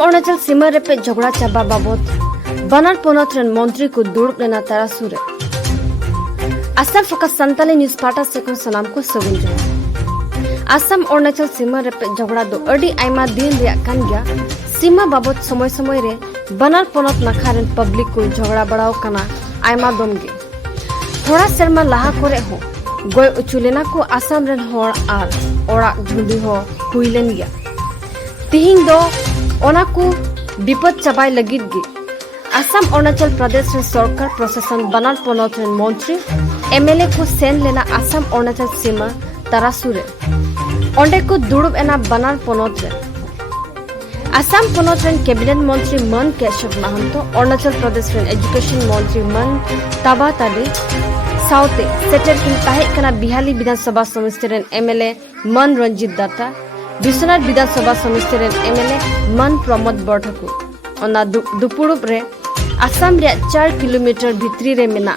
असम-अरुणाचल सीमा रेपे झगड़ा चाबा बाबत बानार पनोत रेन मंत्री को दुड़ुब लेना तारासुरे असम फोकस संताली न्यूज पाटा सेकंड सनाम को सगुन जहा असम-अरुणाचल सीमा रेपे झगड़ा दो अडी आइमा दिन रिया कान गया सीमा बाबत समय समय रे बानार पनोत नाखा रेन पब्लिक को झगड़ा बड़ाव कना आइमा दमगे थोड़ा सेरमा लाहा करे हो गय उचुलेना को असम रेन होड़ आर ओड़ा झुंडी हो हुइलेन गया तिहिंग दो ओना को विपद चाबाय ला.गिद गे असम अरुणाचल प्रदेश रे सरकार प्रशासन बानार पनोत रेन मंत्री एमएलए को सेन लेना असम अरुणाचल सीमा तारासुरे ओंडे को दुड़ुब एना बानार पनोत रे असम पनोत रेन कैबिनेट मंत्री मन केशव महंतो अरुणाचल प्रदेश रेन एजुकेशन मंत्री मन ताबा तादे साउते सेटर किन ताहे कना बिहाली विधानसभा समिति रेन एमएलए मन रंजित दाता विश्वनाथ विधानसभा समिति रेन एमएलए मन प्रमोद बरठकु ओना दुपुड़ुब रे असम रे 4 किलोमीटर भित्री रे मेना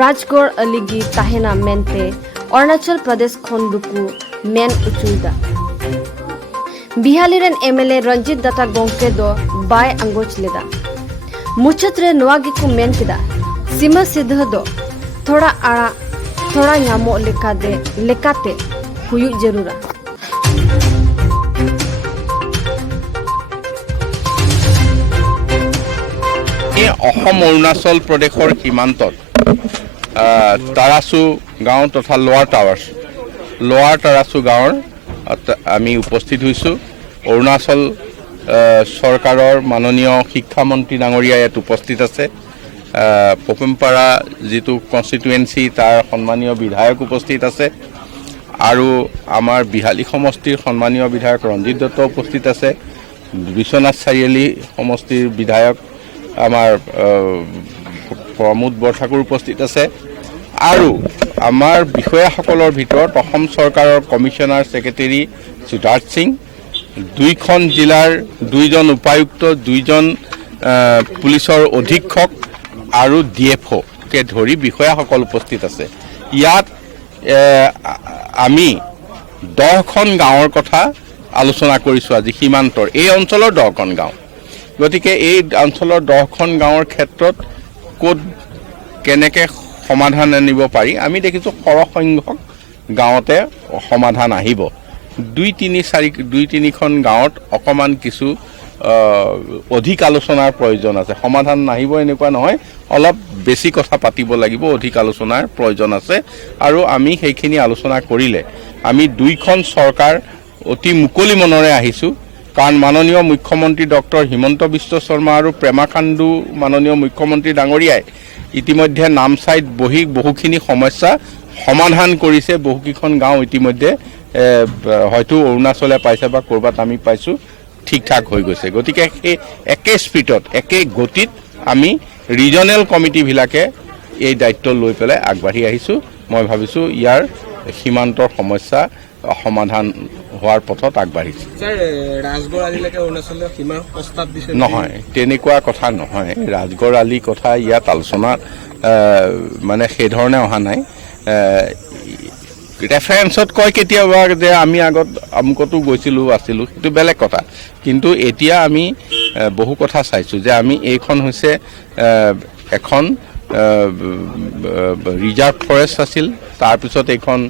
Rajgarh अलीगी ताहेना मेनते Arunachal Pradesh खंडुकु main उचुदा बिहाली rain MLA Ranjit दाता गोंके दो बाय अंगोच लेदा मुचत रे नोवागी को मेन केदा सीमा सिद्ध दो थोड़ा आड़ा थोड़ा ᱧᱟᱢᱚᱜ लेकाते हुयु जरूरा असम अरुणाचल प्रदेशर सीमांतत तारासु गाँव तथा लोअर तारासु गाँवर आमी उपस्थित हुइसु अरुणाचल सरकारों माननीय शिक्षा मंत्री डांगरिया यात उपस्थित आछे पपुमपारा जीतु कन्स्टिटुएन्सी तार सम्मानीय विधायक उपस्थित आछे आरु आमार बिहाली समष्टिर सम्मानीय विधायक रंजित दत्त उपस्थित आछे विश्वनाथ चारिआली समष्टिर विधायक आमार प्रमोद बरठाकुर उपस्थित आछे आरु आमार विषयाসকলৰ ভিতৰত অসম চৰকাৰৰ কমিশনাৰ সেক্ৰেটাৰী সুধাৰ সিং দুইখন জিলাৰ দুইজন উপায়ুক্ত দুইজন পুলিচৰ অধীক্ষক আৰু ডিএফও কে ধৰি বিষয়াসকল উপস্থিত আছে ইয়াত আমি 10খন গাঁৱৰ কথা আলোচনা কৰিছো আজি সীমান্তৰ এই অঞ্চলৰ 10খন গাঁও গতিকে এই অঞ্চলৰ 10খন গাঁৱৰ ক্ষেত্ৰত কোড কেনেকে সমাধান আনিব পাৰি আমি দেখিছো সৰহসংখ্যক গাঁৱতে সমাধান আহিব 2-3খন গাঁৱত অকমান কিছু অধিক আলোচনাৰ প্ৰয়োজন আছে সমাধান নাহিব এনেকুৱা নহয় অলপ বেছি কথা পাতিব লাগিব অধিক আলোচনাৰ প্ৰয়োজন আছে আৰু আমি সেইখিনি আলোচনা কৰিলে আমি দুইখন চৰকাৰ অতি মুকলি মনৰে আহিছো কাৰণ মাননীয় মুখ্যমন্ত্ৰী ডক্টৰ হিমন্ত বিশ্ব শৰ্মা আৰু প্ৰেমাকাণ্ডু মাননীয় মুখ্যমন্ত্ৰী ডাঙৰীয়াই ইতিমধ্যে নামচাইত বহি বহুখিনি সমস্যা সমাধান কৰিছে বহুকিখন গাঁও ইতিমধ্যে হয়তো অৰুণাচলে পাইছে বা কৰবাত আমি পাইছো ঠিক ঠাক হৈ গৈছে গতিকে একে স্পিডত একে গতিত আমি ৰিজনেল কমিটি বিলাকে এই দায়িত্ব লৈ পেলাই আগবাঢ়ি আহিছো মই ভাবিছো ইয়াৰ সীমান্তৰ সমস্যা সমাধান হোৱাৰ পথত আগবাঢ়িছে স্যাৰ ৰাজগড় আলিলৈকে অৰুণাচলৰ সীমা প্ৰস্তাৱ দিছে নহয় তেনেকুৱা কথা নহয় ৰাজগড় আলি কথা ইয়াত আলোচনা মানে সেই ধৰণে অহা নাই ৰেফাৰেন্সত কয় কেতিয়াবা যে আমি আগত আমকতো গৈছিলো আছিলো সেইটো বেলেগ কথা কিন্তু এতিয়া আমি বহু কথা চাইছো যে আমি এইখন হৈছে এখন ৰিজাৰ্ভ ফৰেষ্ট আছিল তাৰ পিছত এইখন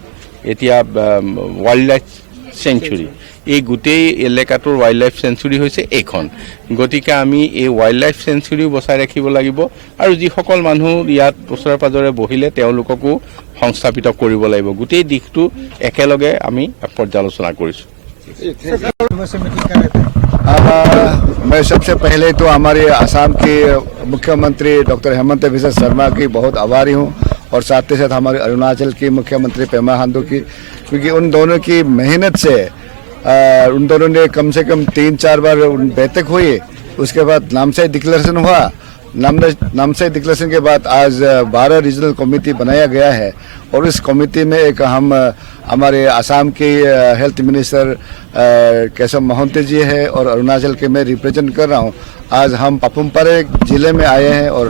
এতিয়া ওয়াইল্ড লাইফ সেঞ্চুৰী এই গোটেই এলেকাটোৰ ওয়াইল্ড লাইফ সেঞ্চুৰী হৈছে এইখন গতিকে আমি এই ওয়াইল্ড লাইফ সেঞ্চুৰীও বচাই ৰাখিব লাগিব আৰু যিসকল মানুহ ইয়াত ওচৰে পাজৰে বহিলে তেওঁলোককো সংস্থাপিত কৰিব লাগিব গোটেই দিশটো একেলগে আমি পৰ্যালোচনা কৰিছো मैं सबसे पहले तो हमारे असम के मुख्यमंत्री डॉक्टर हेमंत बिस्वा शर्मा की बहुत आभारी हूँ और साथ ही साथ हमारे अरुणाचल के मुख्यमंत्री पेमा खांडू की क्योंकि उन दोनों की मेहनत से उन दोनों ने कम से कम 3-4 बार बैठक हुई उसके बाद नामसाई डिक्लेरेशन हुआ नामसाई डिक्लेरेशन के बाद आज 12 रीजनल कमेटी बनाया गया है और इस कमेटी में एक हम हमारे असम के हेल्थ मिनिस्टर केशव महंत जी है और अरुणाचल के मैं रिप्रेजेंट कर रहा हूँ आज हम पपुमपारे जिले में आए हैं और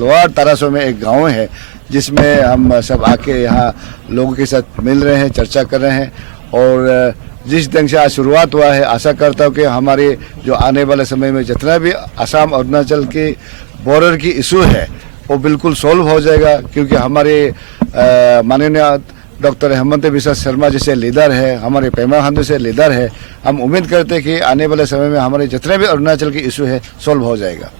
लोअर तारासो में एक गांव है जिसमें हम सब आके यहाँ लोगों के साथ मिल रहे हैं चर्चा कर रहे हैं और जिस ढंग से आज शुरुआत हुआ है, आशा करता हूँ कि हमारे जो आने वाले समय में जितना भी असम अरुणाचल के बॉर्डर की इशू है वो बिल्कुल सॉल्व हो जाएगा, क्योंकि हमारे माननीय डॉक्टर हेमंत बिस्वा शर्मा जैसे लीडर है, हमारे पेमा खांडू से लीडर है। हम उम्मीद करते हैं कि आने वाले समय में हमारे जितने भी अरुणाचल की इशू है सॉल्व हो जाएगा।